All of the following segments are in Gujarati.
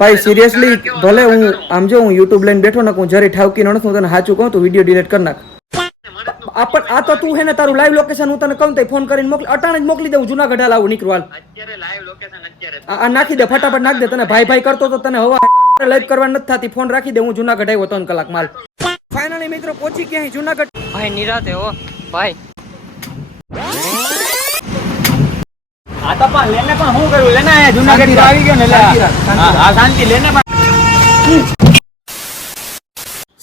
ભાઈ સિરિયસલી ભલે હું આમ જો હું યુટ્યુબ લઈને બેઠો ને હું જરી ઠાવકી નથી હું તને સાચું કહું તો વિડીયો ડિલીટ કરી નાખ. આ તો તું હે ને તારું લાઈવ લોકેશન હું તને કહું તો ફોન કરીને મોકલી અટાણે જ મોકલી દઉં. જુનાગઢ હાલ આવું નીકળવા અત્યારે લાઈવ લોકેશન અત્યારે આ નાખી દે ફટાફટ નાખ દે. તને ભાઈ ભાઈ કરતો તો તને હવા લાઈવ કરવા નથી થતી. ફોન રાખી દે હું જુનાગઢ આવ્યો 3 કલાક માલ. ફાઇનલી મિત્રો પહોંચી ગયા જુનાગઢ. ભાઈ નિરાતે હો ભાઈ. આ તો પણ લેને પણ હું કર્યું લેને આયા જુનાગઢ તો આવી ગયો ને આ શાંતિ લેને.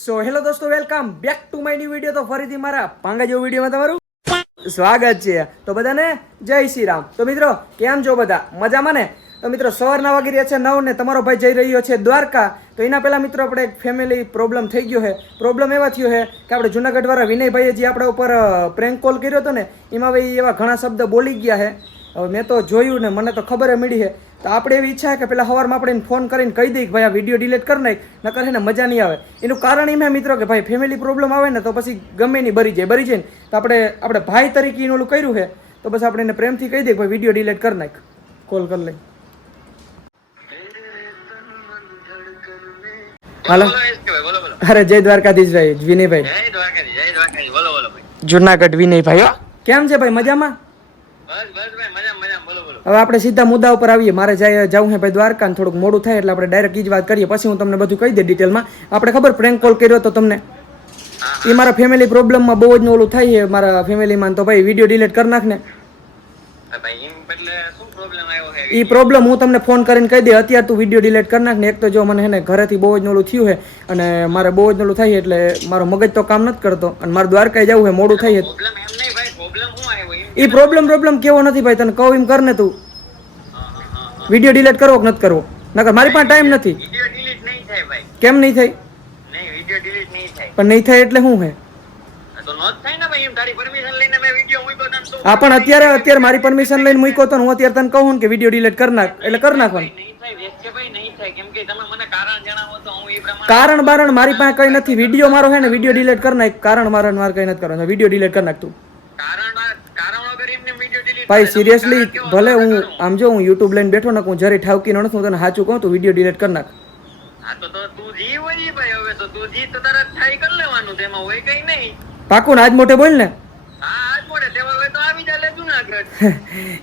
સો હેલો દોસ્તો welcome back to my new video. તો ફરીથી મારા પાંગા જેવો વિડીયોમાં તમારું સ્વાગત છે. તો બધાને જય શ્રી રામ. તો મિત્રો કેમ છો બધા મજામાં ને? તો મિત્રો સવારના વાગી રહ્યા છે 9 ને તમારો ભાઈ જઈ રહ્યો છે દ્વારકા. તો એના પહેલાં મિત્રો આપણે એક ફેમિલી પ્રોબ્લેમ થઈ ગયો છે. પ્રોબ્લેમ એવા થયો છે કે આપણે જુનાગઢવાળા વિનયભાઈએ જે આપણા ઉપર પ્રેન્ક કોલ કર્યો હતો ને એમાં ભાઈ એવા ઘણા શબ્દ બોલી ગયા છે. હવે મેં તો જોયું ને મને તો ખબર મળી છે. તો આપણે એવી ઈચ્છા છે કે પેલા સવારમાં આપણે ફોન કરીને કહી દઈએ કે ભાઈ આ વિડીયો ડિલીટ કરી નાખ નકર છે ને મજા નહીં આવે. એનું કારણ એમ મિત્રો કે ભાઈ ફેમિલી પ્રોબ્લેમ આવે ને તો પછી ગમે નહીં બરી જાય ને તો આપણે ભાઈ તરીકે એનું ઓલું કર્યું છે તો બસ આપણે એને પ્રેમથી કહી દઈએ કે ભાઈ વિડીયો ડિલીટ કરી નાખ. કોલ કરી લઈ. હાલો અરે જય દ્વારકાધીશ ભાઈ વિનયભાઈ જુનાગઢ વિનયભાઈ. કેમ છે ભાઈ મજામાં? હવે આપણે સીધા મુદ્દા ઉપર આવીએ. મારે જવું છે ભાઈ દ્વારકા. થોડુંક મોડું થાય એટલે આપણે ડાયરેક્ટ જ વાત કરીએ. પછી હું તમને બધું કહી દે ડિટેલમાં. આપણે ખબર પ્રેન્ક કોલ કર્યો તો તમને એ મારા ફેમિલી પ્રોબ્લેમમાં બહુ જ ઓલું થાય છે મારા ફેમિલીમાં. તો ભાઈ વિડીયો ડિલીટ કરી નાખ ને. એ પ્રોબ્લેમ હું તમને ફોન કરીને કહી દે અત્યારે તું વિડીયો ડિલીટ કરી નાખ ને. એક તો જો મને હે ઘરેથી બહુ જ ઓલું થયું છે અને મારે બહુ જ ઓલું થાય એટલે મારો મગજ તો કામ નથી કરતો અને મારે દ્વારકા જવું છે મોડું થાય છે. એ પ્રોબ્લેમ કેવો નથી ભાઈ તને કહું એમ કર ને તું વિડીયો ડિલીટ કરવો કે નથી કરવો નકર મારી પાસે ટાઈમ નથી. કેમ નહીં થાય? પણ નહીં થાય એટલે શું હે? હા પણ અત્યારે મારી પરમિશન લઈને મૂક્યો તો હું અત્યારે તને કહું કે વિડીયો ડિલીટ કરી નાખ એટલે કરી નાખવાનું. કારણ બારણ મારી પાસે કઈ નથી. વિડીયો મારો છે ને વિડીયો ડિલીટ કરી નાખ. કારણ મારે કઈ નથી કરવાનું. વિડીયો ડિલીટ કરી નાખ તું. ભાઈ સિરિયસલી ભલે હું આમ જો હું યુટ્યુબ લઈને બેઠો ને હું જરી ઠાવકી નથી હું તને સાચું કહું તો વિડીયો ડિલીટ કરી નાખ. પાકું ને આજ મોટે બોલ ને.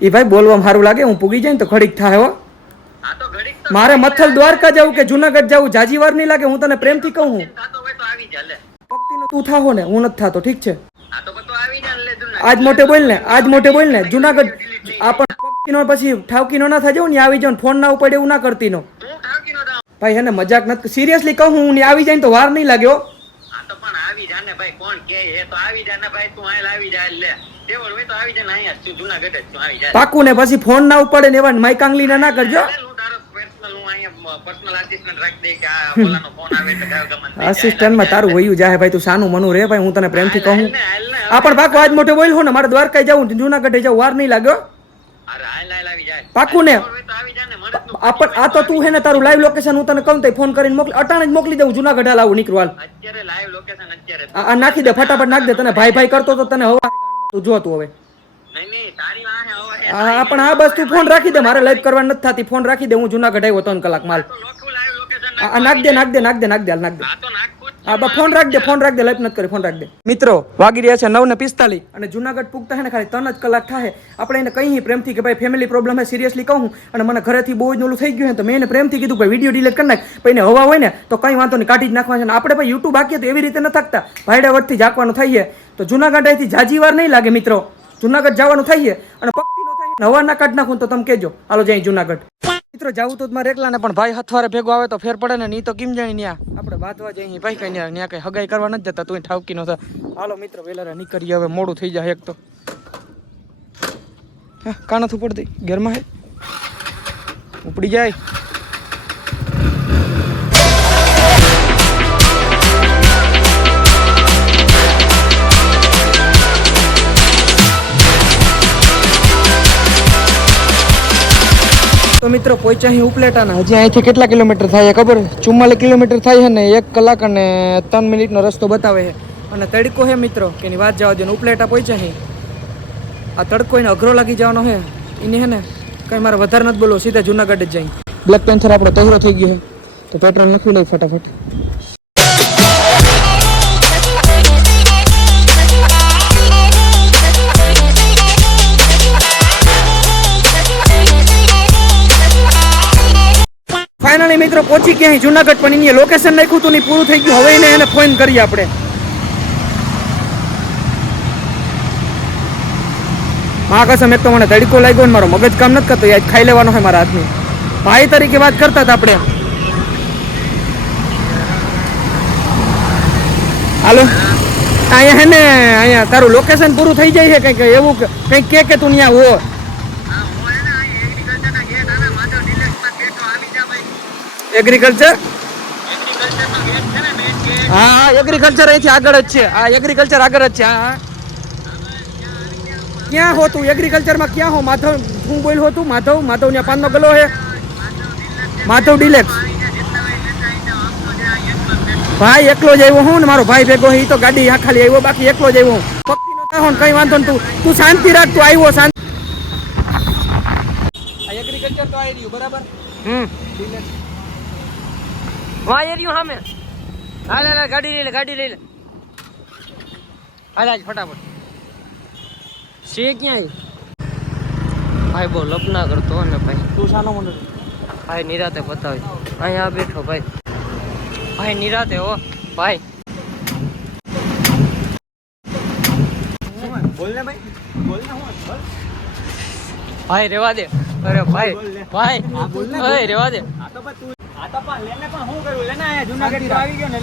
એ ભાઈ બોલવામાં સારું લાગે. હું પૂગી જાય ને તો ઘડીક થાય હો. મારે મથલ દ્વારકા જવું કે જુનાગઢ જવું જાજી વાર નહીં લાગે. હું તને પ્રેમથી કહું હું તું થાહો ને હું નથી થતો. ઠીક છે આજ મોટે બોલ ને જુનાગઢ આપણ પછી ઠાવકી નો ના થાય જવું ને આવી જાવ ફોન ના ઉપડે એવું ના કરતી નો. ભાઈ એને મજાક નથી સિરિયસલી કહું હું આવી જાય તો વાર નહીં લાગ્યો. પાકું ને પછી ફોન ના ઉપડે ને એવા માઇકાંગલી ના કરજો. આસિસ્ટન્ટમાં તારું વયું જાય ભાઈ. તું સાનું મનું રે ભાઈ. હું તને પ્રેમથી કહું આ પણ પાકું આજ મોટે બોલ હો ને. મારે દ્વારકા જવું જુનાગઢ જવું વાર નહીં લાગ્યો. પાકું ને આ તો તું હે ને તારું લાઈવ લોકેશન હું તને કહું તો ફોન કરીને મોકલી અટાણે જ મોકલી દઉં. જુનાગઢ હાલ આવું નીકળવા આ નાખી દે ફટાફટ નાખ દે. તને ભાઈ ભાઈ કરતો તો તને હવા તું જો તું હવે. હા પણ હા બસ તું ફોન રાખી દે. મારે લાઈવ કરવા નથી થતી. ફોન રાખી દે હું જુનાગઢ આવ્યો 3 કલાક માલ. નાખ દે. હા બસ ફોન રાખ દે લાઈવ નથી કરી. ફોન રાખ દે. મિત્રો વાગી રહ્યા છે 9:45 અને જુનાગઢ પૂગતા હે ને ખાલી 3 જ કલાક થાય. આપણે એને કહીએ પ્રેમથી કે ભાઈ ફેમિલી પ્રોબ્લેમ હે સિરિયસલી કહું અને મને ઘરેથી બહુ જ ઓલું થઈ ગયું છે. તો મેં એને પ્રેમથી કીધું ભાઈ વિડીયો ડિલીટ કરી નાખ. પછી હવા હોય ને તો કંઈ વાંધો નહીં કાઢી જ નાખવા છે. આપણે ભાઈ યુટ્યુબ હાકીએ તો એવી રીતે ન થકતા ભાઈડા વટથી ઝાકવાનું થઈએ. તો જુનાગઢ અહીંથી જાજી વાર નહીં લાગે મિત્રો. જુનાગઢ જવાનું થઈએ અને પક્કી નો થાય હવા ના કાઢ નાખું તો તમે કહેજો હાલો જાય જુનાગઢ. મિત્રો જવું તો મારે એકલા ને પણ ભાઈ હથવારે ભેગો આવે તો ફેર પડે ને. નહીં તો કેમ જાણી ત્યાં આપણે બાંધવા જઈએ ભાઈ કઈ ત્યાં કઈ હગાઈ કરવા નથી જતા. તું ઠાવકી નો થાય. હાલો મિત્રો વેલા નીકળીએ હવે મોડું થઈ જાય. એક તો કાં નથી ઉપડતી ઘરમાં હે ઉપડી જાય. તો મિત્રો પહોંચ્યા અહીં ઉપલેટાના. હજી અહીંથી કેટલા કિલોમીટર થાય ખબર? 44 કિલોમીટર થાય છે ને 1 કલાક અને 3 મિનિટનો રસ્તો બતાવે છે. અને તડકો છે મિત્રો કે એની વાત જવા દે. ઉપલેટા પહોંચ્યા અહીં. આ તડકો એને અઘરો લાગી જવાનો છે એની હે ને કંઈ મારે વધારે નથી બોલવો. સીધા જુનાગઢ જ જાય. બ્લેક પેન્થર આપણો તૈયાર થઈ ગયો છે તો પેટ્રોલ નાખી લઈ ફટાફટ. ફાઇનલી મિત્રો પહોંચી ગયા જુનાગઢ, પણ એની લોકેશન નાખ્યું હતું ને પૂરું થઈ ગયું. હવે એને ફોન કરીએ આપણે. હા કસમ, એક તો મને તડકો લાગ્યો ને મારો મગજ કામ નથી કરતો, યાદ ખાઈ લેવાનો હોય મારા હાથની. ભાઈ તરીકે વાત કરતા હતા આપણે. હાલો, અહીંયા હે ને, અહીંયા તારું લોકેશન પૂરું થઈ જાય છે કંઈક એવું કંઈક કે તું ત્યાં હો. એગ્રીકલ્ચર, હા એગ્રીકલ્ચર અહીંથી આગળ જ છે. હા એગ્રીકલ્ચર આગળ જ છે. હા ક્યાં હો તું એગ્રીકલ્ચરમાં? ક્યાં હો? માધવ હું બોલ હો તું? માધવ ત્યાં પાનનો ગલો હે. માધવ ડિલેક્સ. ભાઈ એકલો જ આવ્યો હું ને મારો ભાઈ ભેગો. એ તો ગાડી આ ખાલી આવ્યો, બાકી એકલો જ આવ્યો હું. પક્કી નો થાવ ને કઈ વાંધો ને, તું શાંતિ રાખ. તું આવ્યો શાંતિ. આ એગ્રીકલ્ચર તો આવી રહ્યું બરાબર. વાય રહ્યું સામે. હાલ હાલ ગાડી લઈ લે, ગાડી લઈ લે. હાલ ફટાફટ. છે ક્યાં ભાઈ? બહુ લપના કરતો ને ભાઈ. તું શાનો મને ભાઈ નિરાતે બતાવી. અહીંયા બેઠો ભાઈ. ભાઈ નિરાતે હો ભાઈ. બોલ ને ભાઈ, બોલ ને. હું ભાઈ રેવા દે. અરે ભાઈ ભાઈ ઓય રેવા દે. આ તો પણ લેને પણ હું કર્યું? લેને આયા જુનાગઢ તો આવી ગયો ને.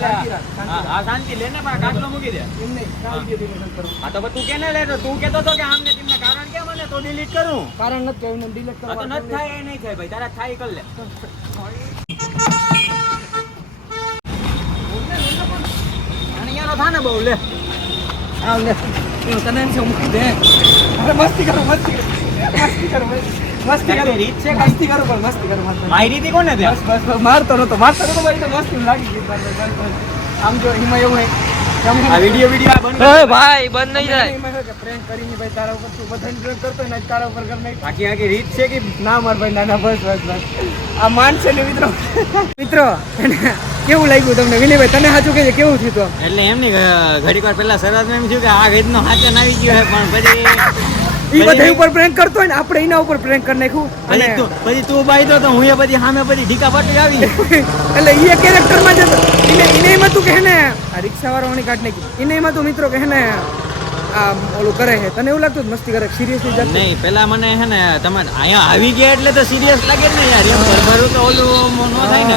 હા શાંતિ લેને પણ કાટલો મૂકી દે. એમ નહીં આવી ગયો ડિલીટ કરો. આ તો તું કેને લેતો? તું કેતો તો કે આમને ટીમને કારણ કે મને તો ડિલીટ કરું. કારણ નથી કેવું ને ડિલીટ કરવા. આ તો નથી થાય, એ નહીં થાય ભાઈ. તારા થાય કર લે. અણિયાનો થા ને બહુ લે. આ લે તને એમ છે મૂકી દે. અરે મસ્તી કરો, મસ્તી કરો, મસ્તી કરો ભાઈ. મસ્તી કરો, રીત છે મસ્તી કરો, પણ મસ્તી કરો. મારી રીતિ કોને દે? બસ બસ મારતો નતો ભાઈ. તો મસ્તી લાગી ગઈ. આમ જો એમાં એવું આ વિડિયો બંધ. ઓય ભાઈ બંધ નહીં થાય. પ્રેન્ક કરીને ભાઈ તારા ઉપર તું બધાને પ્રેન્ક કરતો ને તારા ઉપર કર નહીં. આખી રીત છે કે ના માર ભાઈ? ના બસ બસ બસ. આ માન છે ને મિત્રો. મિત્રો કેવું લાગ્યું તમને વિનયભાઈ? તને સાચું કે કેવું થયું તો? એટલે એમ નહીં, ઘડીક વાર પહેલા શરૂઆતમાં એમ થયું કે આ ગીતનો હાચન આવી ગયો છે, પણ ઈ બધા ઉપર પ્રેન્ક કરતો હોય ને આપણે એના ઉપર પ્રેન્ક કરી નાખ્યું. અને પછી તું બાઈ તો હું એ પછી સામે પછી ઢીકા પાટી આવી. એટલે એ કેરેક્ટરમાં જતો. એને એમ હતું કે હે ને આ રિક્ષાવાળો વણી કાઢ નાખી. એને એમ હતું મિત્રો કે હે ને આ ઓલું કરે છે. તને એવું લાગતું મસ્તી કરે? સિરિયસલી જતો નહીં. પેલા મને હે ને તમે અહીંયા આવી ગયા એટલે તો સિરિયસ લાગે ને યાર. એમ ભરભરું તો ઓલું ન થાય ને.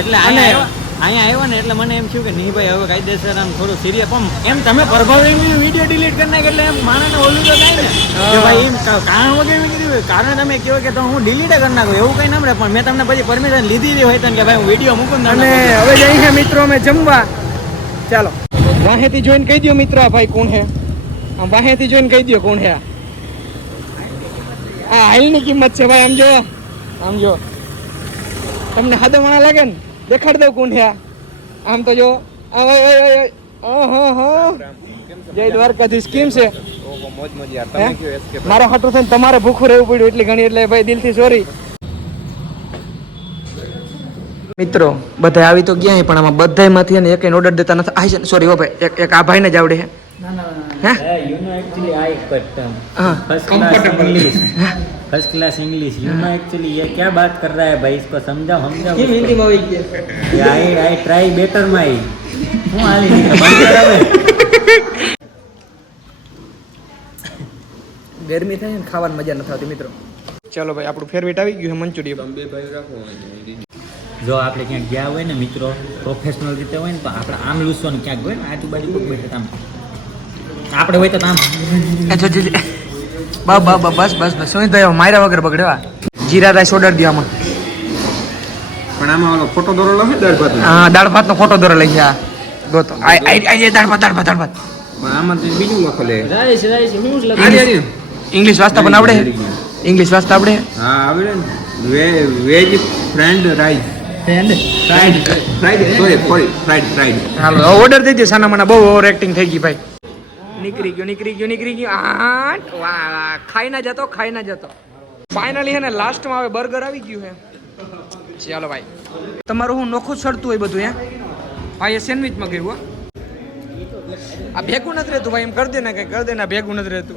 એટલે અહીંયા આવ્યો ને એટલે મને એમ થયું કે નહીં ભાઈ હવે કાયદેસર આમ થોડું સિરિયસ. પણ એમ તમે પ્રભાવી વિડીયો ડિલીટ કરી નાખે એટલે એમ માણસને ઓલું તો થાય ને કે ભાઈ એમ કારણ વગર મેં કીધું. કારણ તમે કહો કે તો હું ડિલીટ કરી નાખું એવું કંઈ ના મળે. પણ મેં તમને પછી પરમિશન લીધી હોય તો કે ભાઈ હું વિડીયો મૂકું. અને હવે જઈ છે મિત્રો અમે જમવા. ચાલો વાહેથી જોઈને કહી દો મિત્રો આ ભાઈ કોણ હે. આમ વાહેથી જોઈને કહી દો કોણ હે. આ હાલની કિંમત છે ભાઈ. આમ જો તમને હાદમણા લાગે ને દેખાડ દઉં કોણ હે. આમ તો જો જય દ્વારકાધીશ. કેમ છે? મારા હાટું થઈને તમારે ભૂખું રહેવું પડ્યું એટલી ઘણી. એટલે ભાઈ દિલથી સોરી. મિત્રો બધા આવી તો ગયા પણ આમાં બધામાંથી ને એક ઓર્ડર દેતા નથી. આ સોરી હો ભાઈ, એક આ ભાઈને જ આવડે છે. First class English you know actually ये क्या बात कर रहा है भाई इसको समझाओ કેમ હિન્દીમાં આવી ગયા? आई ट्राई बेटर माई હું આલી ગરમી થાય ને ખાવાની મજા નથી આવતી મિત્રો. ચાલો ભાઈ આપણું ફેવરેટ આવી ગયું છે મંચુરિયન. જો આપણે ક્યાંક ગયા હોય ને મિત્રો પ્રોફેશનલ રીતે હોય ને તો આપણે આમ લૂસવાનું ક્યાંક હોય ને આજુબાજુ કોઈ બેઠે આમ આપણે હોય તો આમ બસ શું થયો? માર્યા વગર બગડવા. જીરા રાઈસ ઓર્ડર દો આમાં. પણ આમાં ઓલો ફોટો દોરેલો છે દાળ ભાત. હા દાળ ભાતનો ફોટો દોરેલો છે. આ ગોતો દાળ ભાત. પણ આમાં તો બીજું લખો લે. રાઈસ હું લખી. ઇંગ્લિશ વાંચતા પણ આવડે? ઇંગ્લિશ વાંચતા આવડે? હા આવડે ને. Veg friend rice. ફ્રાઈડ. હાલો ઓર્ડર દઈ દે. સાના મને બહુ ઓવર એક્ટિંગ થઈ ગઈ ભાઈ. નીકળી ગયો. વાહ ખાઈ ના જતો. ફાઇનલી હે ને લાસ્ટમાં હવે બર્ગર આવી ગયું છે. ચાલો ભાઈ તમારું હું નોખું ચડતું હોય બધું ભાઈ એ સેન્ડવિચમાં ગયું હો આ ભેગું નથી રહેતું ભાઈ એમ કરી દે ને કઈ કરી દે ને ભેગું નથી રહેતું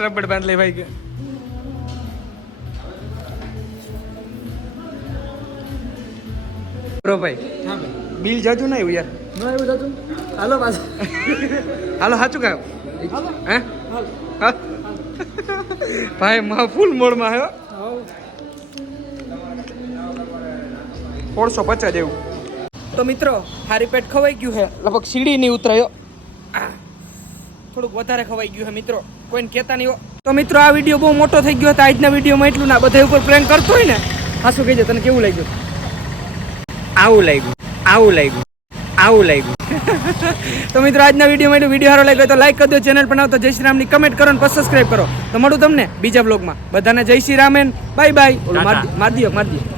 રબડ બાંધ લે ભાઈ કે બરો ભાઈ બિલ જાજુ ના આવ્યું યાર ન આવ્યું દાદુ હાલો પાછું હાલો સાચું કહ્યું હે હા ભાઈ માં ફૂલ મોડમાં આવ્યો 450 જેવું તો મિત્રો હારી પેટ ખવાઈ ગયું છે લગભગ સીડી નહીં ઉતરાયો થોડુંક વધારે ખવાઈ ગયું છે મિત્રો કોઈને કહેતા નહીં હો તો મિત્રો આ વિડીયો બહુ મોટો થઈ ગયો હતો આજના વિડીયોમાં એટલું ના બધા ઉપર પ્રેન્ક કરતો હોય ને આ શું કહેજો તને કેવું લાગ્યું આવું લાગ્યું તો મિત્રો આજના વિડીયો સારો લાગ્યો તો લાઈક કરી દો ચેનલ પર આવતો જય શ્રી રામની કમેન્ટ કરો અને સબસ્ક્રાઇબ કરો તો મળું તમને બીજા બ્લોગમાં બધાને જય Shri Ram and bye bye માર દિયો